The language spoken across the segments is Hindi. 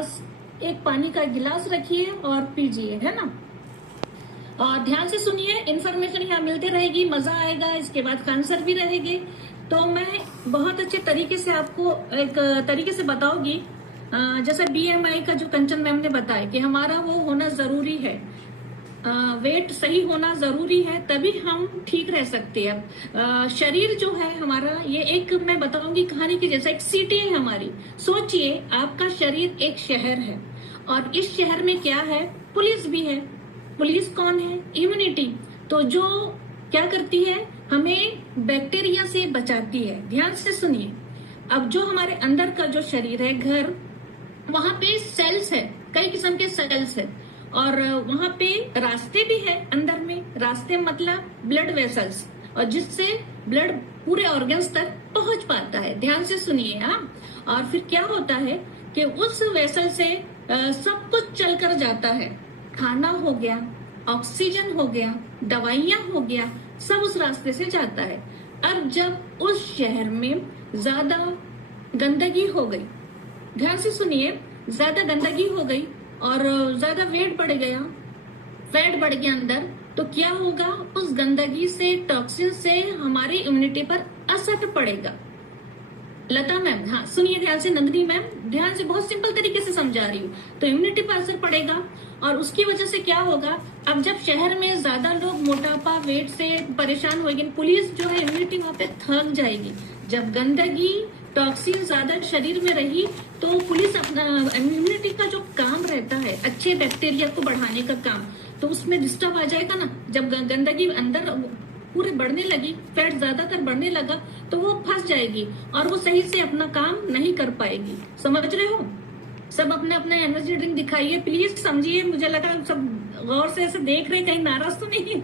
पास एक पानी का गिलास रखिए और पीजिए, है ना। और ध्यान से सुनिए, इन्फॉर्मेशन यहाँ मिलती रहेगी, मजा आएगा, इसके बाद आंसर भी रहेगी। तो मैं बहुत अच्छे तरीके से आपको एक तरीके से बताऊंगी। जैसे BMI का जो कंचन मैम ने बताया कि हमारा वो होना जरूरी है, वेट सही होना जरूरी है, तभी हम ठीक रह सकते हैं। शरीर जो है हमारा, ये एक मैं बताऊंगी कहानी की जैसा एक सिटी है हमारी। सोचिए आपका शरीर एक शहर है और इस शहर में क्या है, पुलिस भी है। पुलिस कौन है, इम्यूनिटी। तो जो क्या करती है, हमें बैक्टीरिया से बचाती है। ध्यान से सुनिए, अब जो हमारे अंदर का जो शरीर है, घर, वहां पे सेल्स है, कई किस्म के सेल्स है, और वहां पे रास्ते भी है अंदर में। रास्ते मतलब ब्लड वेसल्स, और जिससे ब्लड पूरे ऑर्गन्स तक पहुंच पाता है। ध्यान से सुनिए। हाँ, और फिर क्या होता है कि उस वेसल से सब कुछ चलकर जाता है। खाना हो गया, ऑक्सीजन हो गया, दवाइयां हो गया, सब उस रास्ते से जाता है। अब जब उस शहर में ज्यादा गंदगी हो गई, ध्यान से सुनिए, ज्यादा गंदगी हो गई और ज्यादा वेट बढ़ गया, फैट बढ़ गया अंदर, तो क्या होगा, उस गंदगी से, टॉक्सिन से हमारी इम्यूनिटी पर असर पड़ेगा। लता मैम, हाँ सुनिए ध्यान से, नंदिनी मैम ध्यान से, बहुत सिंपल तरीके से समझा रही हूँ। तो इम्यूनिटी पर असर पड़ेगा और उसकी वजह से क्या होगा, अब जब शहर में ज्यादा लोग मोटापा, वेट से परेशान होगी, पुलिस जो है इम्यूनिटी वहां पे थक जाएगी। जब गंदगी, टॉक्सिन ज्यादा शरीर में रही, तो पुलिस अपना इम्यूनिटी का जो काम रहता है, अच्छे बैक्टीरिया को बढ़ाने का काम, तो उसमें डिस्टर्ब आ जाएगा ना। जब गंदगी अंदर पूरे बढ़ने लगी, फैट ज्यादातर बढ़ने लगा, तो वो फंस जाएगी और वो सही से अपना काम नहीं कर पाएगी। समझ रहे हो? सब अपना अपना एनर्जी ड्रिंक दिखाइए, प्लीज समझिए। मुझे लगा सब गौर से ऐसे देख रहे, कहीं नाराज तो नहीं।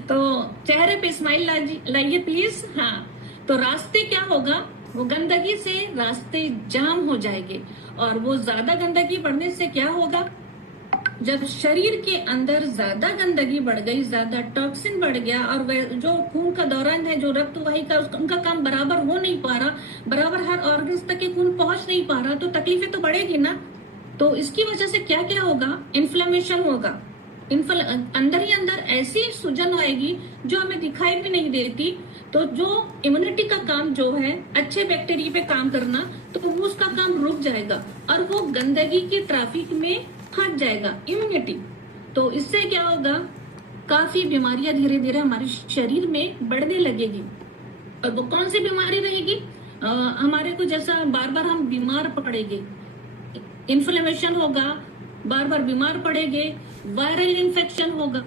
तो चेहरे पे स्माइल लाइए प्लीज। हाँ, तो रास्ते क्या होगा, वो गंदगी से रास्ते जाम हो जाएंगे, और वो ज्यादा गंदगी बढ़ने से क्या होगा, जब शरीर के अंदर ज्यादा गंदगी बढ़ गई, ज्यादा टॉक्सिन बढ़ गया, और जो खून का दौरान है, जो रक्त वाहिका, उनका काम बराबर हो नहीं पा रहा, बराबर हर ऑर्गन्स तक के खून पहुंच नहीं पा रहा, तो तकलीफें तो बढ़ेगी ना। तो इसकी वजह से क्या क्या होगा, इन्फ्लेमेशन होगा। अंदर ही अंदर ऐसी सूजन आएगी जो हमें दिखाई भी नहीं देती। तो जो इम्यूनिटी का काम जो है, अच्छे बैक्टीरिया पे काम करना, तो वो उसका काम रुक जाएगा और वो गंदगी की ट्रैफिक में फंस जाएगा इम्यूनिटी। तो इससे क्या होगा, काफी बीमारियां धीरे धीरे हमारे शरीर में बढ़ने लगेगी। और वो कौन सी बीमारी रहेगी, हमारे को जैसा बार बार हम बीमार पड़ेंगे, इन्फ्लेमेशन होगा, बार बार बीमार पड़ेंगे, वायरल इन्फेक्शन होगा,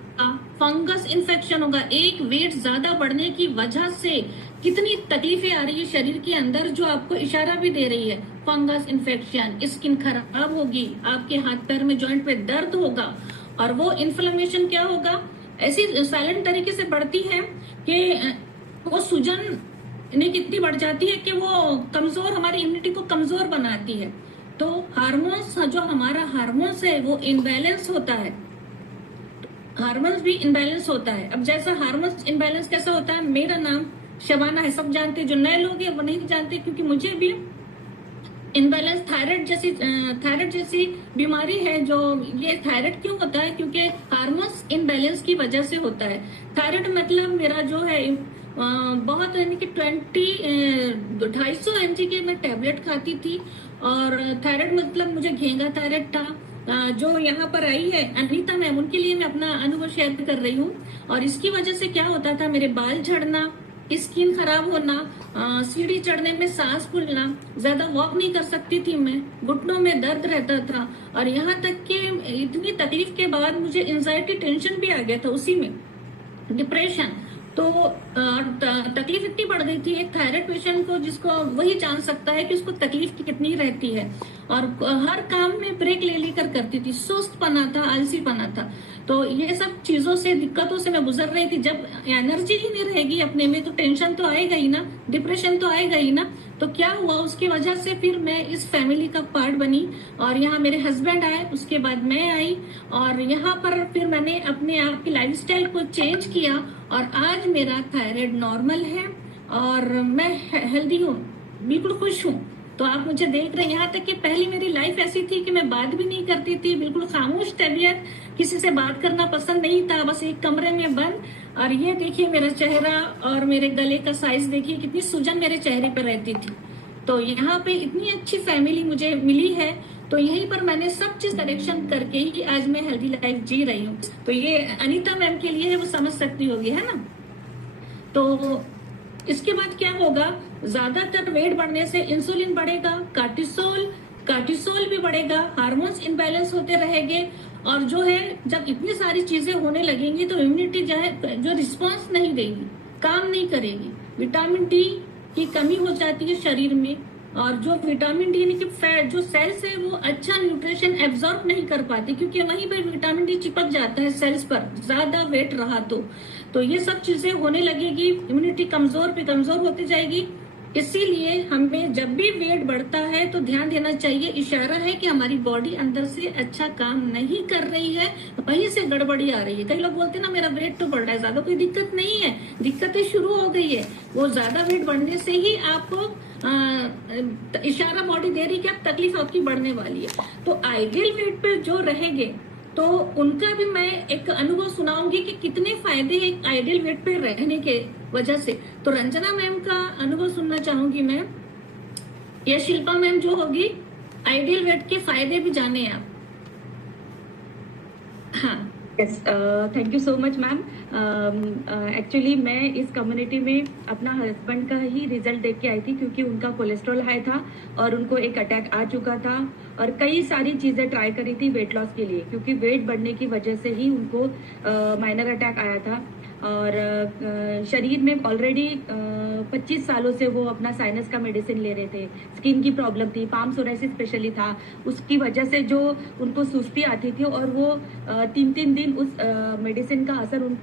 फंगस इन्फेक्शन होगा। एक वेट ज्यादा बढ़ने की वजह से कितनी तकलीफें आ रही है शरीर के अंदर, जो आपको इशारा भी दे रही है। फंगस इन्फेक्शन, स्किन खराब होगी, आपके हाथ पैर में जॉइंट पे दर्द होगा, और वो इन्फ्लेमेशन क्या होगा, ऐसी साइलेंट तरीके से बढ़ती है कि वो सूजन कितनी बढ़ जाती है कि वो कमजोर, हमारी इम्यूनिटी को कमजोर बनाती है। तो हार्मोन्स, जो हमारा हार्मोन्स है वो इनबैलेंस होता है, हार्मोन्स भी इनबैलेंस होता है। अब जैसा हार्मोन्स इनबैलेंस कैसा होता है, मेरा नाम शबाना है, सब जानते हैं, जो नए लोग हैं वो नहीं जानते, क्योंकि मुझे भी इनबैलेंस, थायराइड जैसी बीमारी है। जो ये थायराइड क्यों होता है, क्योंकि हार्मोन्स इनबैलेंस की वजह से होता है। थायराइड मतलब मेरा जो है बहुत, यानी कि 250 mg के मैं टेबलेट खाती थी, और थायराइड मतलब मुझे घेंगा थायराइड था। जो यहाँ पर आई है अनीता मैम, उनके लिए मैं अपना अनुभव शेयर कर रही हूँ। और इसकी वजह से क्या होता था, मेरे बाल झड़ना, स्किन खराब होना, सीढ़ी चढ़ने में सांस फूलना, ज्यादा वॉक नहीं कर सकती थी मैं, घुटनों में दर्द रहता था, और यहाँ तक कि इतनी तकलीफ के बाद मुझे एंजाइटी, टेंशन भी आ गया था, उसी में डिप्रेशन। तो तकलीफ इतनी बढ़ गई थी, एक थायराइड पेशेंट को, जिसको वही जान सकता है कि उसको तकलीफ कितनी रहती है। और हर काम में ब्रेक ले लेकर करती थी, सुस्त पना था, आलसी पना था। तो ये सब चीजों से, दिक्कतों से मैं गुजर रही थी। जब एनर्जी ही नहीं रहेगी अपने में, तो टेंशन तो आएगा ही ना, डिप्रेशन तो आएगा ही ना। तो क्या हुआ, उसकी वजह से फिर मैं इस फैमिली का पार्ट बनी, और यहाँ मेरे हस्बैंड आए, उसके बाद मैं आई, और यहाँ पर फिर मैंने अपने आप की लाइफस्टाइल को चेंज किया, और आज मेरा थायराइड नॉर्मल है और मैं हेल्दी हूँ, बिल्कुल खुश हूँ। तो आप मुझे देख रहे हैं, यहाँ तक कि पहले मेरी लाइफ ऐसी थी कि मैं बात भी नहीं करती थी, बिल्कुल खामोश तबीयत, किसी से बात करना पसंद नहीं था, बस एक कमरे में बंद। और ये देखिए मेरा चेहरा और मेरे गले का साइज देखिए, कितनी सूजन मेरे चेहरे पर रहती थी। तो यहाँ पे इतनी अच्छी फैमिली मुझे मिली है, तो यहीं पर मैंने सब चीज करेक्शन करके ही आज मैं हेल्दी लाइफ जी रही हूँ। तो ये अनीता मैम के लिए है, वो समझ सकती होगी, है ना। तो इसके बाद क्या होगा, ज्यादातर वेट बढ़ने से इंसुलिन बढ़ेगा, कार्टिसोल भी बढ़ेगा, हार्मोन्स इम्बैलेंस होते रहेंगे। और जो है जब इतनी सारी चीजें होने लगेंगी तो इम्यूनिटी जो रिस्पॉन्स नहीं देगी, काम नहीं करेगी। विटामिन डी की कमी हो जाती है शरीर में, और जो विटामिन डी यानी कि फैट जो सेल्स है वो अच्छा न्यूट्रिशन एब्जॉर्ब नहीं कर पाती, क्योंकि वहीं पर विटामिन डी चिपक जाता है सेल्स पर, ज्यादा वेट रहा तो ये सब चीजें होने लगेगी, इम्यूनिटी कमजोर पे कमजोर होती जाएगी। इसीलिए हमें जब भी वेट बढ़ता है तो ध्यान देना चाहिए, इशारा है कि हमारी बॉडी अंदर से अच्छा काम नहीं कर रही है, वहीं से गड़बड़ी आ रही है। कई लोग बोलते हैं ना मेरा वेट तो बढ़ रहा है, ज्यादा कोई दिक्कत नहीं है, दिक्कतें शुरू हो गई है। वो ज्यादा वेट बढ़ने से ही आपको इशारा बॉडी दे रही है कि अब तकलीफ आपकी बढ़ने वाली है। तो आइडियल वेट पे जो रहेंगे तो उनका भी मैं एक अनुभव सुनाऊंगी कि कितने फायदे हैं एक आइडियल वेट पे रहने के वजह से। तो रंजना मैम का अनुभव सुनना चाहूंगी मैं, या शिल्पा मैम जो होगी, आइडियल वेट के फायदे भी जाने आप। हाँ, yes, thank you so much ma'am. Actually मैं इस कम्युनिटी में अपना हस्बैंड का ही रिजल्ट देख के आई थी, क्योंकि उनका कोलेस्ट्रॉल हाई था और उनको एक अटैक आ चुका था, और कई सारी चीज़ें ट्राई करी थी वेट लॉस के लिए, क्योंकि वेट बढ़ने की वजह से ही उनको माइनर अटैक आया था। और शरीर में ऑलरेडी 25 सालों से वो अपना साइनस का मेडिसिन ले रहे थे, स्किन की प्रॉब्लम थी, पाम सोराइसिस स्पेशली था, उसकी वजह से जो उनको सुस्ती आती थी, और वो 3-3 दिन उस मेडिसिन का असर उन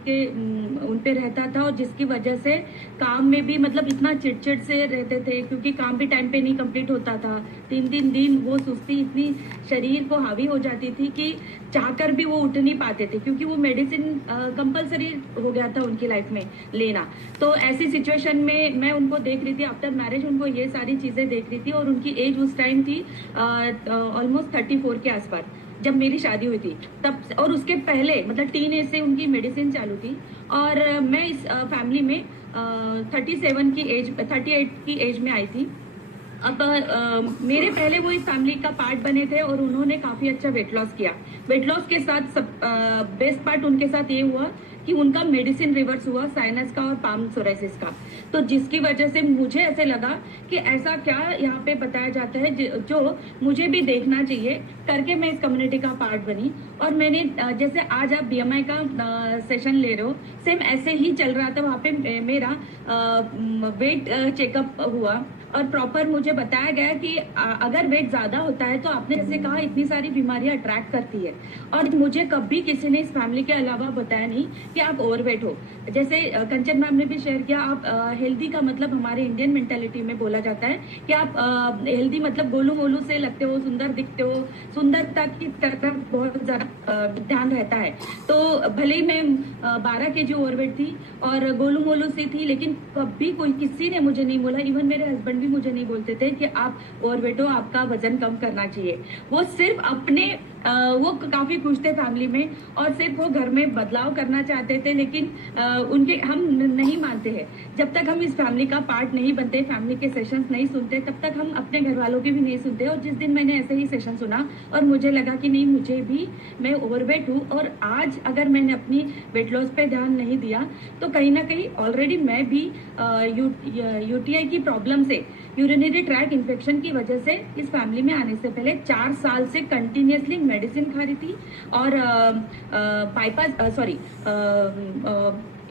पे रहता था, और जिसकी वजह से काम में भी मतलब इतना चिड़चिड़ से रहते थे, क्योंकि काम भी टाइम पे नहीं कंप्लीट होता था। 3-3 दिन वो सुस्ती इतनी शरीर को हावी हो जाती थी कि चाहकर भी वो उठ नहीं पाते थे, क्योंकि वो मेडिसिन कंपलसरी हो गया था उनकी लाइफ में लेना। तो ऐसी सिचुएशन में मैं उनको देख रही थी, आफ्टर मैरिज उनको ये सारी चीजें देख रही थी, और उनकी एज उस टाइम थी ऑलमोस्ट 34 के आसपास जब मेरी शादी हुई थी तब, और उसके पहले मतलब टीन एज से उनकी मेडिसिन चालू थी। और मैं इस फैमिली में 38 की एज में आई थी। अब मेरे पहले वो इस फैमिली का पार्ट बने थे, और उन्होंने काफी अच्छा वेट लॉस किया। वेट लॉस के साथ सब बेस्ट पार्ट उनके साथ ये हुआ कि उनका मेडिसिन रिवर्स हुआ, साइनस का और पाम सोराइसिस का। तो जिसकी वजह से मुझे ऐसे लगा कि ऐसा क्या यहाँ पे बताया जाता है जो मुझे भी देखना चाहिए, करके मैं इस कम्युनिटी का पार्ट बनी। और मैंने जैसे आज आप BMI का सेशन ले रहे हो, सेम ऐसे ही चल रहा था वहाँ पे मेरा वेट चेकअप हुआ, और प्रॉपर मुझे बताया गया कि अगर वेट ज्यादा होता है तो आपने जैसे कहा इतनी सारी बीमारियां अट्रैक्ट करती है। और मुझे कभी किसी ने इस फैमिली के अलावा बताया नहीं कि आप ओवरवेट हो। जैसे कंचन मैम ने भी शेयर किया, आप हेल्दी का मतलब हमारे इंडियन मेंटालिटी में बोला जाता है कि आप हेल्दी मतलब गोलू मोलू से लगते हो, सुंदर दिखते हो, सुंदरता की तरफ बहुत ज्यादा ध्यान रहता है। तो भले ही मैं 12 kg ओवरवेट थी और गोलू मोलू सी थी, लेकिन कभी कोई किसी ने मुझे नहीं बोला, इवन मेरे हस्बैंड भी मुझे नहीं बोलते थे कि आप ओवरवेट हो, आपका वजन कम करना चाहिए। वो सिर्फ अपने वो काफी खुश थे फैमिली में, और सिर्फ वो घर में बदलाव करना चाहते थे, लेकिन उनके हम नहीं मानते हैं। जब तक हम इस फैमिली का पार्ट नहीं बनते, फैमिली के सेशंस नहीं सुनते, तब तक हम अपने घर वालों के भी नहीं सुनते। और जिस दिन मैंने ऐसे ही सेशन सुना और मुझे लगा कि नहीं, मुझे भी, मैं ओवरवेट हूँ, और आज अगर मैंने अपनी वेट लॉस पे ध्यान नहीं दिया तो कहीं ना कहीं ऑलरेडी मैं भी UTI की प्रॉब्लम से, यूरिनरी ट्रैक इन्फेक्शन की वजह से इस फैमिली में आने से पहले 4 साल से कंटिन्यूसली मेडिसिन खा रही थी। और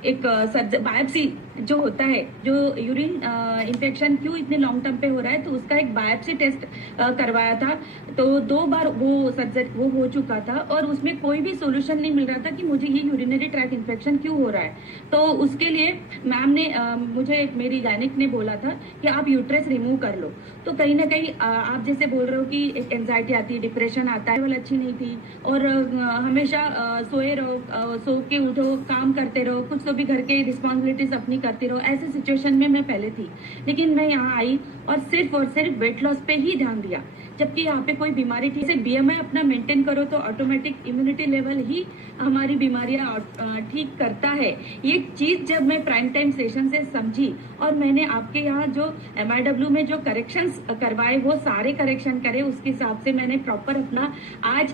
एक बायोप्सी जो होता है, जो यूरिन इन्फेक्शन क्यों इतने लॉन्ग टर्म पे हो रहा है, तो उसका एक बायोप्सी टेस्ट करवाया था। तो 2 बार वो हो चुका था, और उसमें कोई भी सोल्यूशन नहीं मिल रहा था कि मुझे ये यूरिनरी ट्रैक इन्फेक्शन क्यों हो रहा है। तो उसके लिए मैम ने मुझे, मेरी गायनिक ने बोला था कि आप यूट्रस रिमूव कर लो। तो कहीं ना कहीं आप जैसे बोल रहे हो कि एक एंजाइटी आती है, डिप्रेशन आता है, वो अच्छी नहीं थी। और हमेशा सोए रहो, सो के उठो, काम करते रहो, कुछ तो भी घर के रिस्पॉन्सिबिलिटीज अपनी करती रहो, ऐसे सिचुएशन में मैं पहले थी। लेकिन मैं यहाँ आई और सिर्फ वेट लॉस पे ही ध्यान दिया, जबकि यहाँ पे कोई बीमारी थी। जैसे बीएमआई अपना मेंटेन करो तो ऑटोमेटिक इम्यूनिटी लेवल ही हमारी बीमारियां ठीक करता है। ये चीज जब मैं प्राइम टाइम सेशन से समझी और मैंने आपके यहाँ जो MIW में जो करेक्शंस करवाए वो सारे करेक्शन करे, उसके हिसाब से मैंने प्रॉपर अपना आज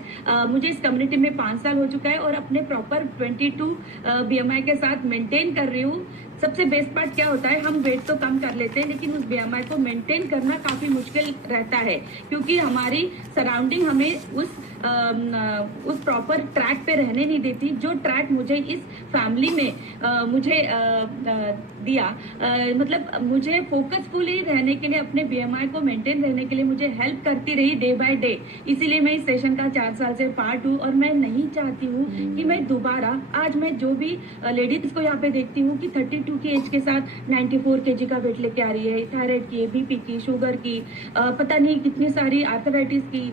मुझे इस कम्युनिटी में 5 साल हो चुका है और अपने प्रॉपर 22 BMI के साथ मेंटेन कर रही हूँ। सबसे बेस्ट पार्ट क्या होता है, हम वेट तो कम कर लेते हैं लेकिन उस BMI को मेंटेन करना काफी मुश्किल रहता है, क्योंकि हमारी सराउंडिंग हमें उस प्रॉपर ट्रैक पे रहने नहीं देती जो ट्रैक मुझे इस फैमिली में मुझे दिया। मतलब मुझे फोकसफुली रहने के लिए, अपने BMI को मेंटेन रहने के लिए मुझे हेल्प करती रही डे बाय डे। इसीलिए मैं इस सेशन का 4 साल से पार्ट हूँ और मैं नहीं चाहती हूँ कि मैं दोबारा, आज मैं जो भी लेडीज को यहाँ पे देखती हूँ कि 32 की एज के साथ 94 kg का वेट लेके आ रही है, थायराइड की, BP की, शुगर की, पता नहीं कितनी सारी आर्थराइटिस की,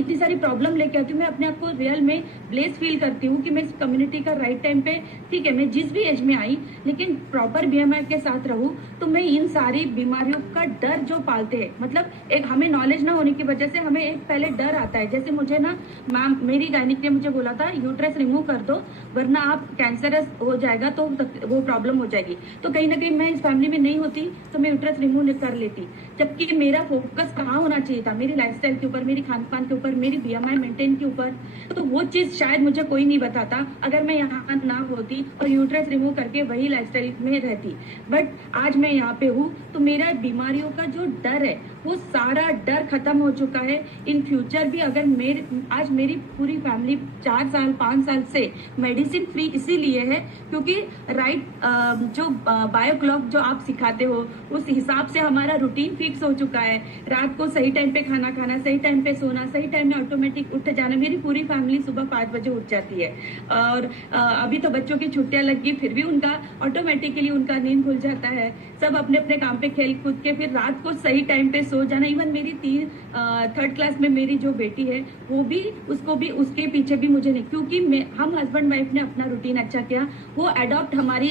इतनी सारी प्रॉब्लम लेके आती हूँ। मैं अपने आप को रियल में ब्लेस फील करती हूँ कि मैं इस कम्युनिटी का राइट टाइम पे, ठीक है मैं जिस भी एज में आई लेकिन प्रॉपर BMI के साथ रहूं तो मैं इन सारी बीमारियों का डर जो पालते हैं, मतलब एक हमें नॉलेज ना होने की वजह से हमें एक पहले डर आता है। जैसे मुझे ना मैम, मेरी गायनिक ने मुझे बोला था यूट्रस रिमूव कर दो वरना आप कैंसरस हो जाएगा तो वो प्रॉब्लम हो जाएगी। तो कहीं ना कहीं मैं इस फैमिली में नहीं होती तो मैं यूट्रस रिमूव कर लेती, जबकि मेरा फोकस कहाँ होना चाहिए था, मेरी लाइफस्टाइल के ऊपर, मेरी खान पान के ऊपर, मेरी BMI मेंटेन के ऊपर। तो वो चीज शायद मुझे कोई नहीं बताता अगर मैं यहाँ ना होती और यूट्रस रिमूव करके वही लाइफस्टाइल में रहती। बट आज मैं यहाँ पे हूँ तो मेरा बीमारियों का जो डर है वो सारा डर खत्म हो चुका है। इन फ्यूचर भी अगर आज मेरी पूरी फैमिली 4 साल 5 साल से मेडिसिन फ्री इसीलिए है क्योंकि जो बायो क्लॉक जो आप सिखाते हो उस हिसाब से हमारा रूटीन फिक्स हो चुका है। रात को सही टाइम पे खाना खाना, सही टाइम पे सोना, सही टाइम में ऑटोमेटिक उठ जाना। मेरी पूरी फैमिली सुबह 5 बजे उठ जाती है और अभी तो बच्चों की छुट्टियां लग गई फिर भी उनका ऑटोमेटिकली उनका नींद खुल जाता है। सब अपने अपने काम पे खेल कूद के फिर रात को सही टाइम पे सो जाना। इवन मेरी 3rd क्लास में मेरी जो बेटी है वो भी, उसको भी उसके पीछे भी मुझे नहीं, क्योंकि हम हस्बैंड वाइफ ने अपना रूटीन अच्छा किया, वो अडॉप्ट हमारी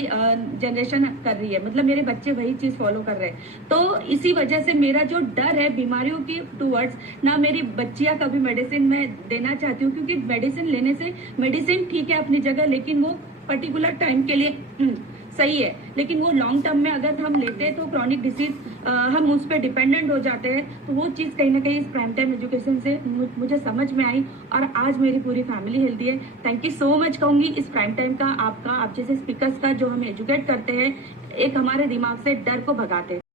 जनरेशन कर रही है, मतलब मेरे बच्चे वही चीज फॉलो कर रहे हैं। तो इसी वजह से मेरा जो डर है बीमारियों की टूवर्ड्स, ना मेरी बच्चियां कभी मेडिसिन में देना चाहती हूँ, क्योंकि मेडिसिन लेने से, मेडिसिन ठीक है अपनी जगह लेकिन वो पर्टिकुलर टाइम के लिए सही है, लेकिन वो लॉन्ग टर्म में अगर हम लेते हैं तो क्रॉनिक डिसीज हम उस पर डिपेंडेंट हो जाते हैं। तो वो चीज कहीं ना कहीं इस प्राइम टाइम एजुकेशन से मुझे समझ में आई और आज मेरी पूरी फैमिली हेल्दी है। थैंक यू सो मच कहूंगी इस प्राइम टाइम का, आपका, आप जैसे स्पीकर्स का जो हम एजुकेट करते हैं, एक हमारे दिमाग से डर को भगाते हैं।